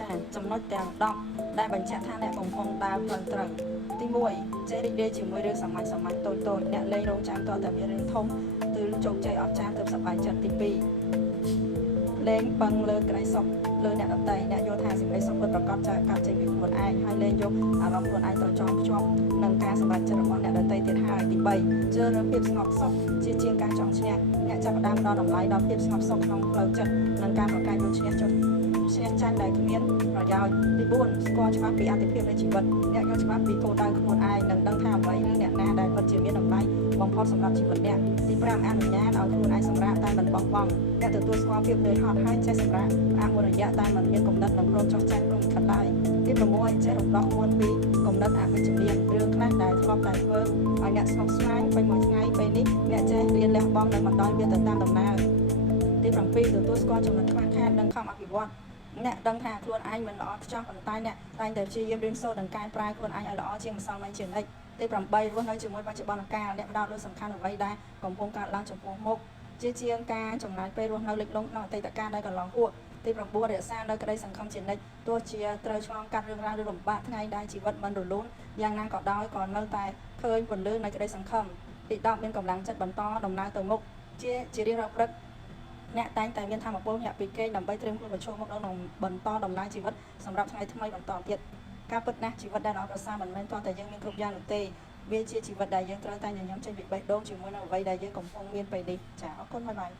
ចាចំណុចទាំង10ដែលបញ្ជាក់ថាអ្នកកំពុងដើរផ្លូវត្រូវទី1ចេះរីករាយជាមួយរឿងសាមញ្ញតូចអ្នកលេងរោងចាំតតែមានរឿងធំឬជោគជ័យអស្ចារ្យទើបសប្បាយចិត្តទី2លេងបឹងលើក្តីសុខលើអ្នកដទៃអ្នកយល់ថាសេចក្តីសុខពិតប្រាកដចាកាត់ចេញពីខ្លួនឯងហើយលេងយកអារម្មណ៍ខ្លួនឯងទៅចងភ្ជាប់នឹងការសម្រេចចិត្តរបស់អ្នកដទៃទៀតហើយទី3ជឿលើភាពស្ងប់សុខជាងការចង់ឈ្នះអ្នកចាប់ផ្ដើមដល់តម្លៃដល់ភាពស្ងប់សុខក្នុងផ្លូវចិត្តនិងការប្រកែកយកឈ្នះចាញ់ដែលគ្មានប្រយោជន៍ទី4ស្គាល់ច្បាស់ពីអត្ថប្រយោជន៍នៃជីវិតអ្នកយល់ច្បាស់ពីគោលដៅខ្លួនឯងនិងដឹងថាអ្វីឬអ្នកណាដែលពិតជាមានតម្លៃបំផុតសម្រាប់ជីវិតអ្នកទី5អនុញ្ញាតឲ្យខ្លួនឯងសម្រាប់តែមិនបោះបង់អ្នកទទួលស្គាល់ភាពនឿយហត់ហើយចេះសម្រាប់អមួយរយៈតែមិនមានកំណត់និងព្រមចោះចាញ់ព្រមខិតឡើយទី6ចេះរំដោះខ្លួនពីកំណត់អវិជ្ជមានរឿងខ្លះដែលធ្លាប់តែធ្វើឲ្យអ្នកស្ងប់ស្ងាត់ពេញមួយថ្ងៃពេលនេះអ្នកចេះរៀនលះបង់និងមិនដោយវាទៅតាមដំណើរទី7ទទួលស្គាល់ចំណុចខ្វះខាតនិងខំអភិវឌ្ឍអ្នកដឹងថាខ្លួនឯងមិនល្អខ្ចោះប៉ុន្តែអ្នកតែងតែព្យាយាមរៀនសូត្រនិងកែប្រែខ្លួនឯងឲ្យល្អជាងម្សិលមិញជានិច្ចទី8រស់នៅជាមួយបច្ចុប្បន្នកាលអ្នកផ្ដោតលើសំខាន់អ្វីដែលកំពុងកើតឡើងចំពោះមុខជាងការចំណាយពេលរស់នៅលិចលង់ក្នុងអតីតកាលដែលកន្លងហួសទី9រក្សានៅក្តីសង្ឃឹមជានិច្ចទោះជាត្រូវឆ្លងកាត់រឿងរ៉ាវឬលំបាកថ្ងៃដែលជីវិតមិនរលូនយ៉ាងណាក៏ដោយក៏នៅតែឃើញពន្លឺនៃក្តីសង្ឃឹមទី10មានកម្លាំងចិត្តបន្តដំណើរទៅមុខជារៀងរាល់ព្រឹកអ្នកតែងតែមានធម៌ពលញាក់ពីគេដើម្បីត្រៀមខ្លួនប្រឈមមុខនឹងបន្តដំណើរជីវិតសម្រាប់ថ្ងៃថ្មីបន្តទៀតការពិតណាស់ជីវិតដែលល្អប្រសើរមិនមែនគ្រាន់តែយើងមានគ្រប់យ៉ាងនោះទេវាជាជីវិតដែលយើងត្រូវតែញញឹមចេញពីបេះដូងជាមួយនឹងអ្វីដែលយើងកំពុងមានពេលនេះចាអរគុណបាយបាយ